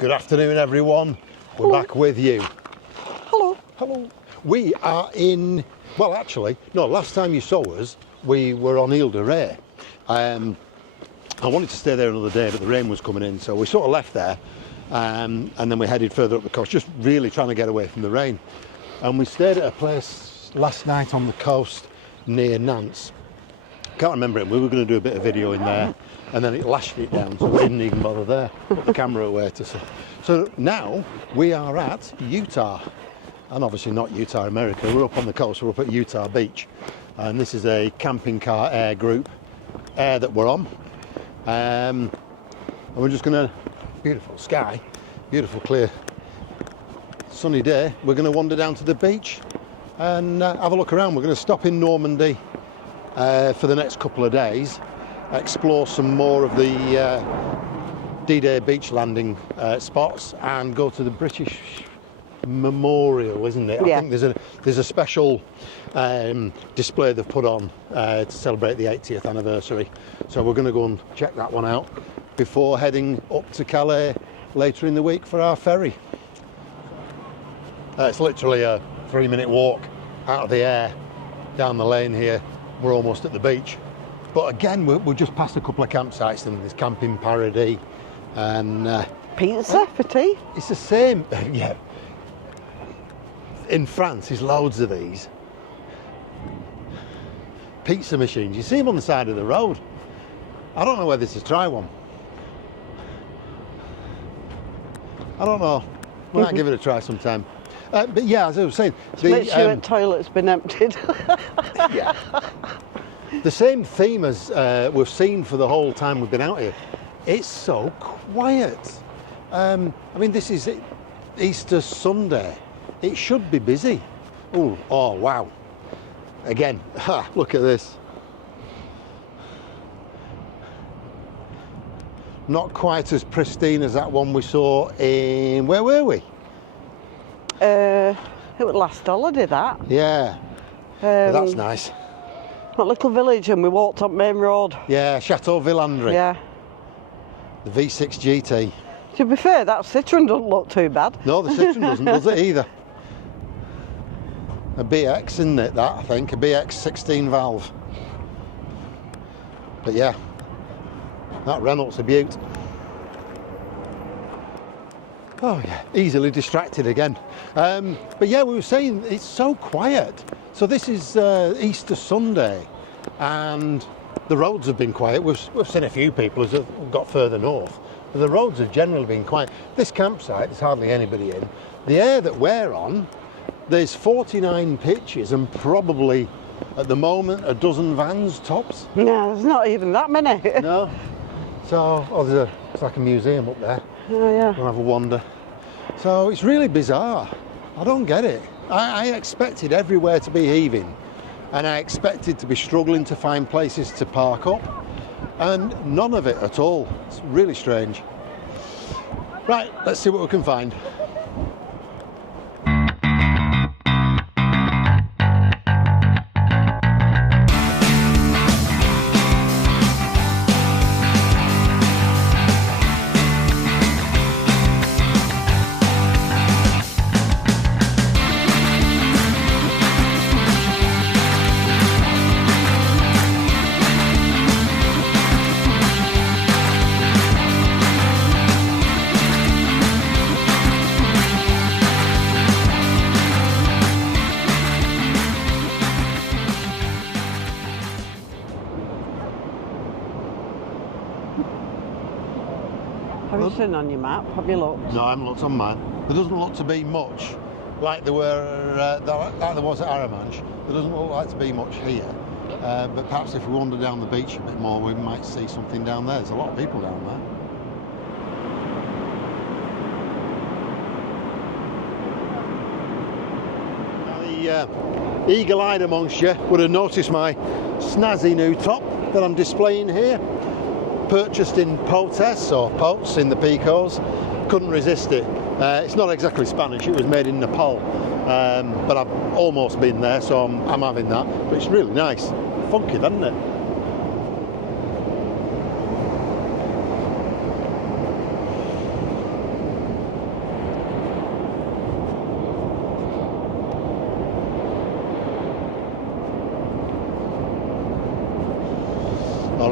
Good afternoon, everyone. We're back with you. Hello. Hello. We are in, well, actually, no, last time you saw us, we were on Ile de Ré. I wanted to stay there another day, but the rain was coming in, so we sort of left there, and then we headed further up the coast, just really trying to get away from the rain. And we stayed at a place last night on the coast near Nantes. Can't remember it. We were going to do a bit of video in there, and then it lashed it down, so we didn't even bother there. Put the camera away to see. So now we are at Utah, and obviously not Utah, America. We're up on the coast. We're up at Utah Beach, and this is a camping car air group that we're on. And we're just going to, beautiful sky, beautiful clear sunny day. We're going to wander down to the beach and have a look around. We're going to stop in Normandy for the next couple of days, explore some more of the D-Day beach landing spots, and go to the British Memorial, isn't it? Yeah. I think there's a special display they've put on to celebrate the 80th anniversary. So we're going to go and check that one out before heading up to Calais later in the week for our ferry. It's literally a 3-minute walk out of the air down the lane here. We're almost at the beach, but again we're just past a couple of campsites, and there's Camping Paradis and Pizza for tea? it's the same. Yeah, in France there's loads of these pizza machines. You see them on the side of the road. I don't know whether to try one. I don't know. We might give it a try sometime. But yeah, as I was saying, Make sure the toilet's been emptied. yeah. The same theme as we've seen for the whole time we've been out here. It's so quiet. I mean, this is Easter Sunday. It should be busy. Oh, wow. Again, look at this. Not quite as pristine as that one we saw in, where were we? It was last holiday, that. Yeah, but that's nice. That little village, and we walked up Main Road. Yeah, Chateau Villandry. Yeah. The V6 GT. To be fair, that Citroen doesn't look too bad. No, the Citroen doesn't, does it either? A BX, isn't it, that, I think? A BX 16 valve. But yeah, that Renault's a beaut. Oh yeah, easily distracted again. But yeah, we were saying it's so quiet. So this is Easter Sunday, and the roads have been quiet. We've seen a few people as we've got further north, but the roads have generally been quiet. This campsite, there's hardly anybody in. The air that we're on, there's 49 pitches and probably, at the moment, a dozen vans tops. No, there's not even that many. No. So, it's like a museum up there. Oh, yeah. We'll have a wander. So it's really bizarre. I don't get it. I expected everywhere to be heaving, and I expected to be struggling to find places to park up, and none of it at all. It's really strange. Right, let's see what we can find. Have you seen on your map? Have you looked? No, I haven't looked on mine. There doesn't look to be much like there was at Aramanch. There doesn't look like to be much here. But perhaps if we wander down the beach a bit more, we might see something down there. There's a lot of people down there. Now, the eagle-eyed amongst you would have noticed my snazzy new top that I'm displaying here. Purchased in Potes, or Potes in the Picos. Couldn't resist it. It's not exactly Spanish, it was made in Nepal, but I've almost been there, so I'm having that. But it's really nice. Funky, doesn't it?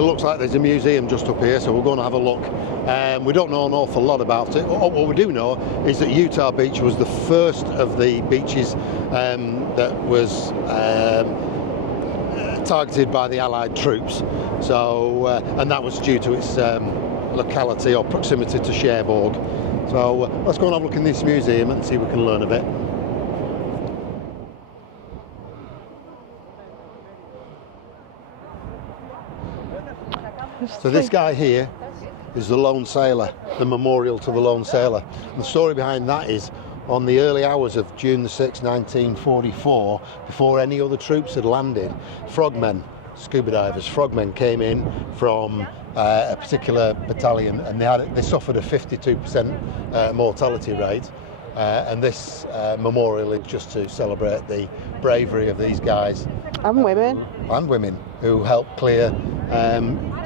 it looks like there's a museum just up here, so we're going to have a look. We don't know an awful lot about it. What we do know is that Utah Beach was the first of the beaches that was targeted by the Allied troops. So, and that was due to its locality or proximity to Cherbourg. So let's go and have a look in this museum and see if we can learn a bit. So this guy here is the Lone Sailor, the memorial to the Lone Sailor. And the story behind that is, on the early hours of June the 6th, 1944, before any other troops had landed, frogmen, scuba divers, frogmen came in from a particular battalion, and they suffered a 52% mortality rate. And this memorial is just to celebrate the bravery of these guys. And women. And women who helped clear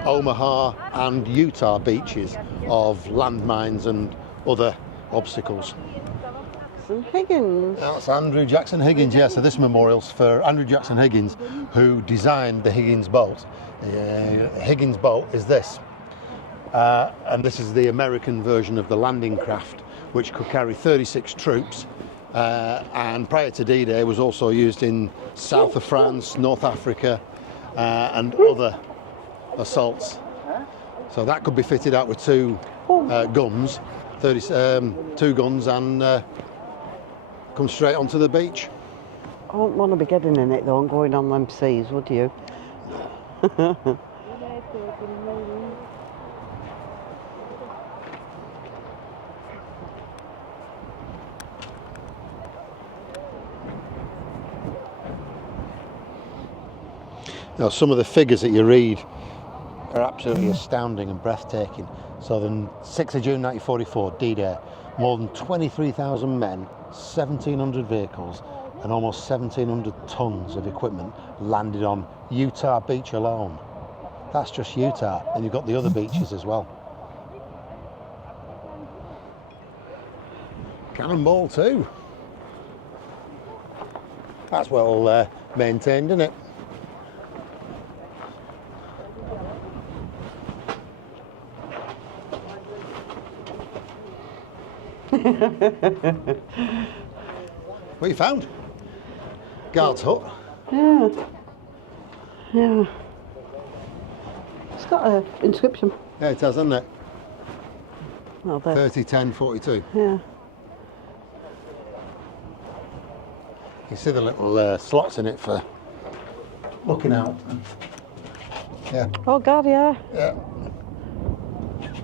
Omaha and Utah beaches of landmines and other obstacles. Higgins. That's Andrew Jackson Higgins, yeah. So this memorial's for Andrew Jackson Higgins, who designed the Higgins boat. Higgins boat is this. And this is the American version of the landing craft, which could carry 36 troops. And prior to D-Day was also used in south of France, North Africa, and other assaults. So that could be fitted out with two guns, 2 guns, and come straight onto the beach. I wouldn't want to be getting in it though and going on them seas, would you? Now, some of the figures that you read are absolutely astounding and breathtaking. So the 6th of June 1944, D-Day, more than 23,000 men, 1,700 vehicles and almost 1,700 tons of equipment landed on Utah Beach alone. That's just Utah, and you've got the other beaches as well. Cannonball too. That's well maintained, isn't it? What you found? Guard's hut. Yeah. Yeah. It's got an inscription. Yeah, it has, hasn't it? Well, there. 30, 10, 42. Yeah. You can see the little slots in it for looking out. Yeah. Oh God, yeah. Yeah.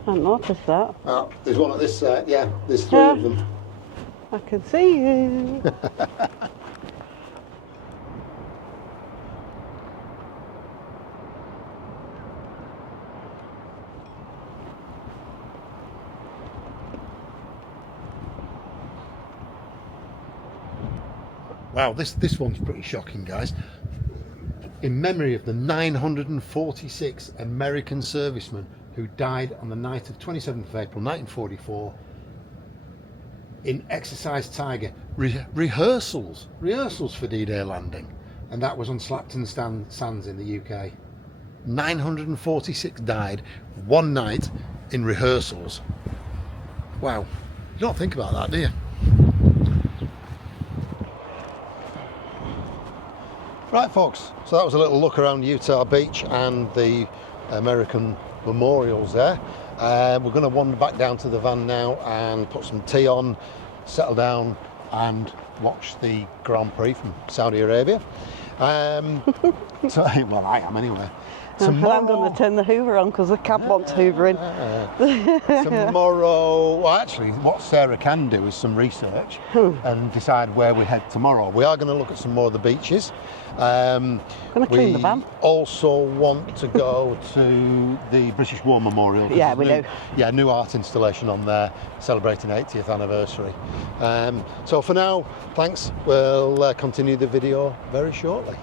I hadn't noticed that. Oh, there's one at this side. Yeah, there's 3 of them. I can see you. Wow, this one's pretty shocking, guys. In memory of the 946 American servicemen who died on the night of 27th of April 1944 in Exercise Tiger, rehearsals for D-Day landing, and that was on Slapton Sands in the UK. 946 died one night in rehearsals. Wow, you don't think about that, do you? Right, folks, so that was a little look around Utah Beach and the American memorials there. We're going to wander back down to the van now and put some tea on, settle down and watch the Grand Prix from Saudi Arabia. So, well, I am anyway. Tomorrow, I'm going to turn the Hoover on because the cab wants hoovering. Tomorrow, well, actually, what Sarah can do is some research and decide where we head tomorrow. We are going to look at some more of the beaches. Going to clean the van. We also want to go to the British War Memorial. Yeah, we do. Yeah, new art installation on there, celebrating 80th anniversary. So for now, thanks. We'll continue the video very shortly.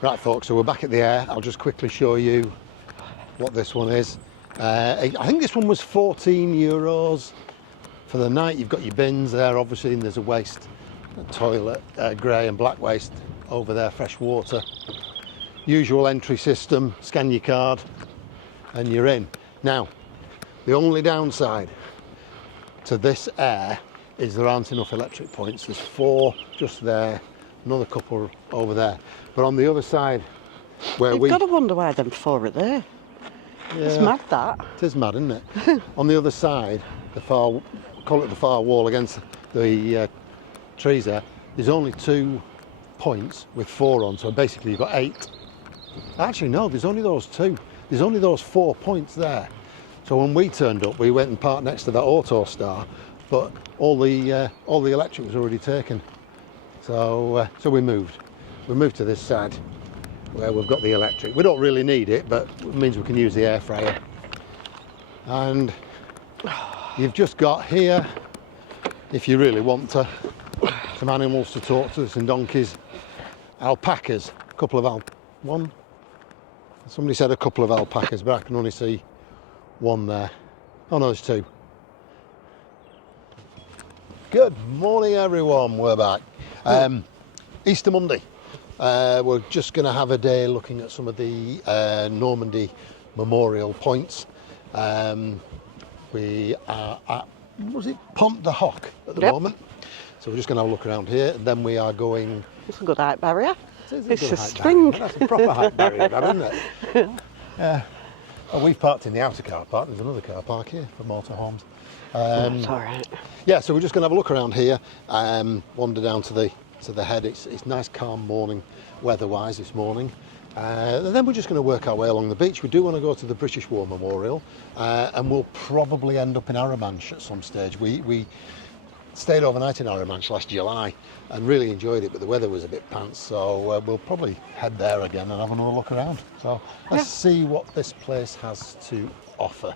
Right, folks, so we're back at the Air. I'll just quickly show you what this one is. I think this one was €14 for the night. You've got your bins there, obviously, and there's a waste, a toilet, grey and black waste over there, fresh water. Usual entry system, scan your card and you're in. Now, the only downside to this air is there aren't enough electric points. There's 4 just there, another couple over there. But on the other side, where You've got to wonder why them 4 are there. Yeah, It's mad, that. It is mad, isn't it? On the other side, call it the far wall against the trees there's only 2 points with 4 on, so basically you've got 8. Actually, no, there's only those 2. There's only those 4 points there. So when we turned up, we went and parked next to that Auto Star, but all the electric was already taken. So we moved. We moved to this side where we've got the electric. We don't really need it, but it means we can use the air fryer. And you've just got here, if you really want to, some animals to talk to, some donkeys, alpacas, a couple of somebody said a couple of alpacas, but I can only see 1 there. Oh no, there's 2. Good morning everyone, we're back. Easter Monday. We're just going to have a day looking at some of the Normandy memorial points. We are at, was it Pont de Hoc at the moment? So we're just going to have a look around here, and then we are going... It's a good height barrier. It's a spring. That's a proper height barrier, that, isn't it? Yeah. Well, we've parked in the outer car park. There's another car park here for motorhomes. That's all right. Yeah, so we're just going to have a look around here, wander down to the head. It's nice calm morning weather-wise this morning. And then we're just going to work our way along the beach. We do want to go to the British War Memorial, and we'll probably end up in Arromanch at some stage. We stayed overnight in Arromanch last July and really enjoyed it, but the weather was a bit pants, so we'll probably head there again and have another look around. So let's see what this place has to offer.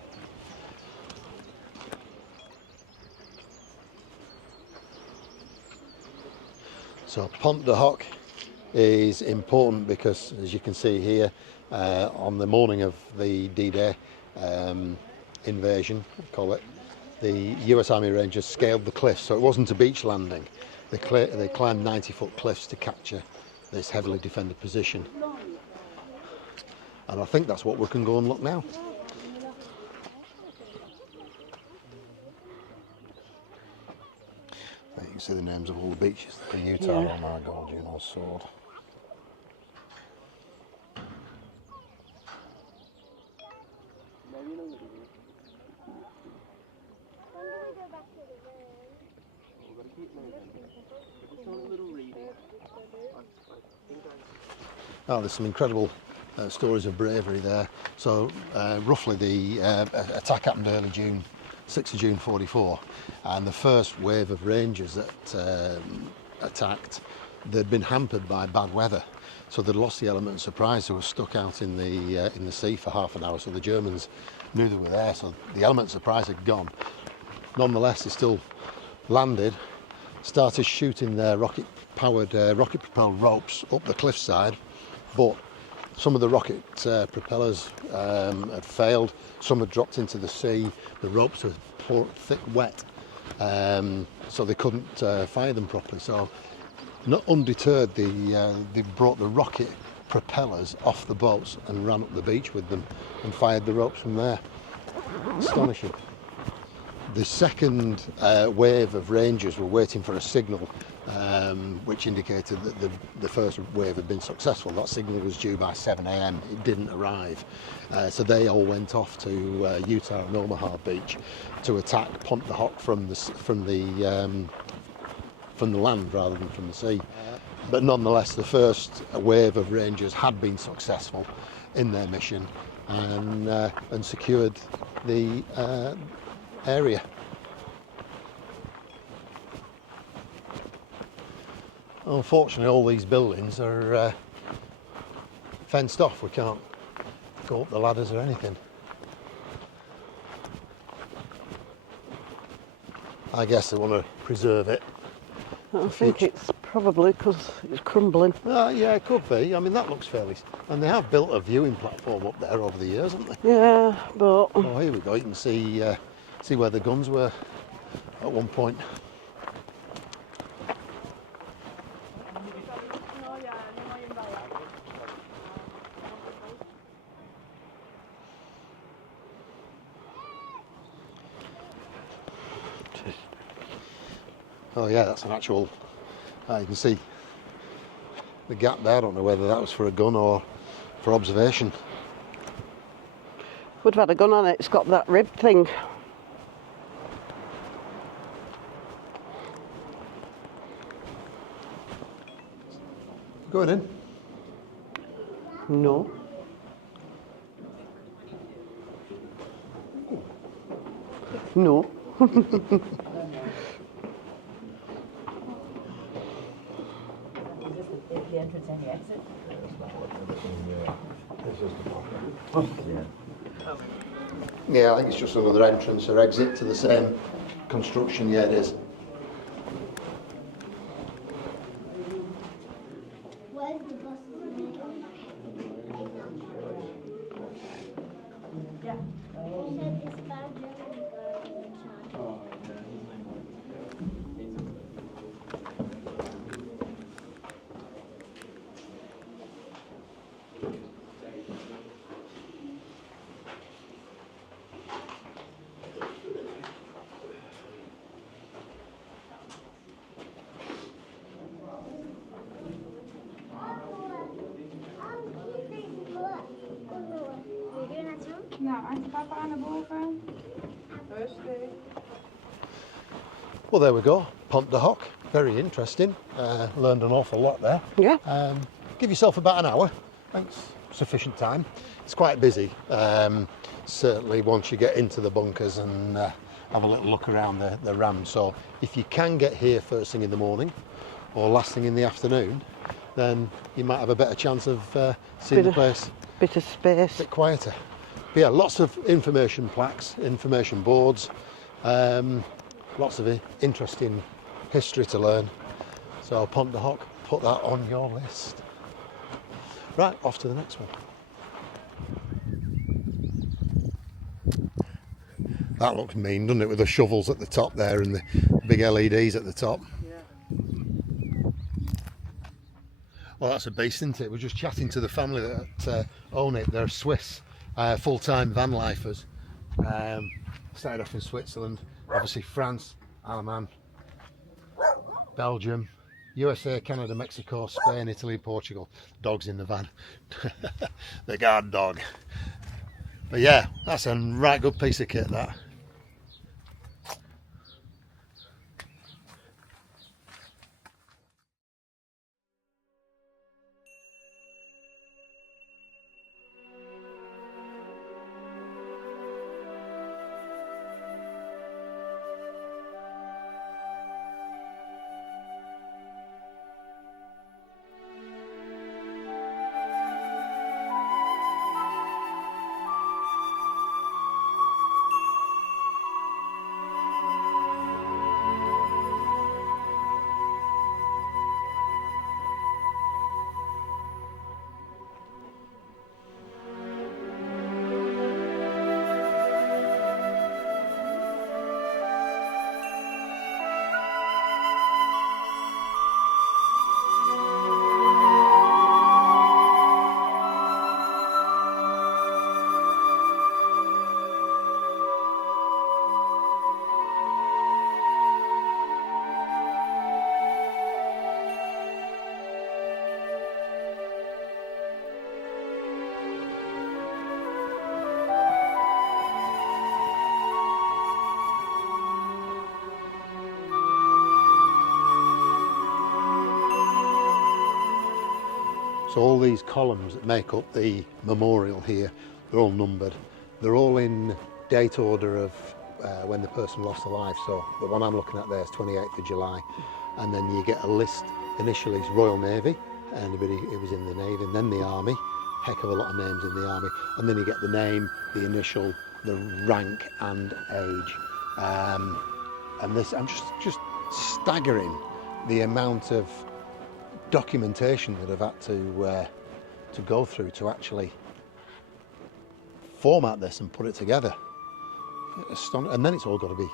So Pont de Hoc is important because, as you can see here, on the morning of the D-Day invasion, call it, the US Army Rangers scaled the cliffs, so it wasn't a beach landing. They climbed 90-foot cliffs to capture this heavily defended position. And I think that's what we can go and look now. There you can see the names of all the beaches. The Utah, oh my God, you know, sword. Oh, there's some incredible stories of bravery there. So roughly the attack happened early June, 6th of June 44, and the first wave of Rangers that attacked, they'd been hampered by bad weather, so they'd lost the element of surprise. They were stuck out in the sea for half an hour, so the Germans knew they were there, so the element of surprise had gone. Nonetheless, they still landed, started shooting their rocket-propelled ropes up the cliffside, but some of the rocket propellers had failed, some had dropped into the sea, the ropes were thick wet, so they couldn't fire them properly. So, not undeterred, they brought the rocket propellers off the boats and ran up the beach with them and fired the ropes from there. Astonishing. The second wave of Rangers were waiting for a signal which indicated that the first wave had been successful. That signal was due by 7 a.m. It didn't arrive. So they all went off to Utah and Omaha Beach to attack Pont de Hoc from the land rather than from the sea. But nonetheless, the first wave of Rangers had been successful in their mission and secured the area. Unfortunately, all these buildings are fenced off. We can't go up the ladders or anything. I guess they want to preserve it. I think it's probably because it's crumbling. Yeah, it could be. I mean, that looks fairly... And they have built a viewing platform up there over the years, haven't they? Yeah, but... Oh, here we go. You can see where the guns were at one point. Oh yeah, that's an actual, you can see the gap there. I don't know whether that was for a gun or for observation. Would have had a gun on it, it's got that rib thing. Going in? No. No. The entrance and the exit? Yeah, I think it's just another entrance or exit to the same construction. Yeah, it is. Where's the bus? Yeah. He said it's about Germany going in charge. Nou, Auntie Papa naar boven. Rustig. Well, there we go. Pont de Hoc. Very interesting. Learned an awful lot there. Yeah. Give yourself about an hour. Thanks. Sufficient time. It's quite busy. Certainly once you get into the bunkers and have a little look around the ram. So if you can get here first thing in the morning or last thing in the afternoon, then you might have a better chance of seeing the place Bit of space. a bit quieter. But yeah, lots of information plaques, information boards, lots of interesting history to learn. So Pont de Hoc, put that on your list. Right, off to the next one. That looks mean, doesn't it, with the shovels at the top there and the big LEDs at the top. Well, that's a beast, isn't it? We're just chatting to the family that own it. They're Swiss, full-time van lifers. Started off in Switzerland, obviously France, Alaman, Belgium, USA, Canada, Mexico, Spain, Italy, Portugal. Dogs in the van. The guard dog. But yeah, that's a right good piece of kit, that. So all these columns that make up the memorial here, they're all numbered. They're all in date order of when the person lost their life. So the one I'm looking at there is 28th of July. And then you get a list. Initially it's Royal Navy, anybody who was in the Navy, and then the Army. Heck of a lot of names in the Army. And then you get the name, the initial, the rank and age. And this, I'm just staggering the amount of documentation that I've had to go through to actually format this and put it together. And then it's all got to be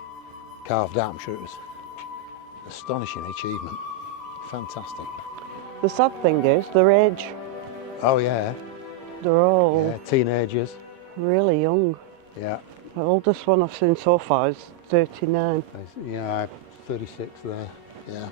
carved out. I'm sure it was astonishing achievement. Fantastic. The sad thing is their age. Oh yeah, They're all yeah, teenagers. really young. Yeah, The oldest one I've seen so far is 39. Yeah, 36 there. Yeah.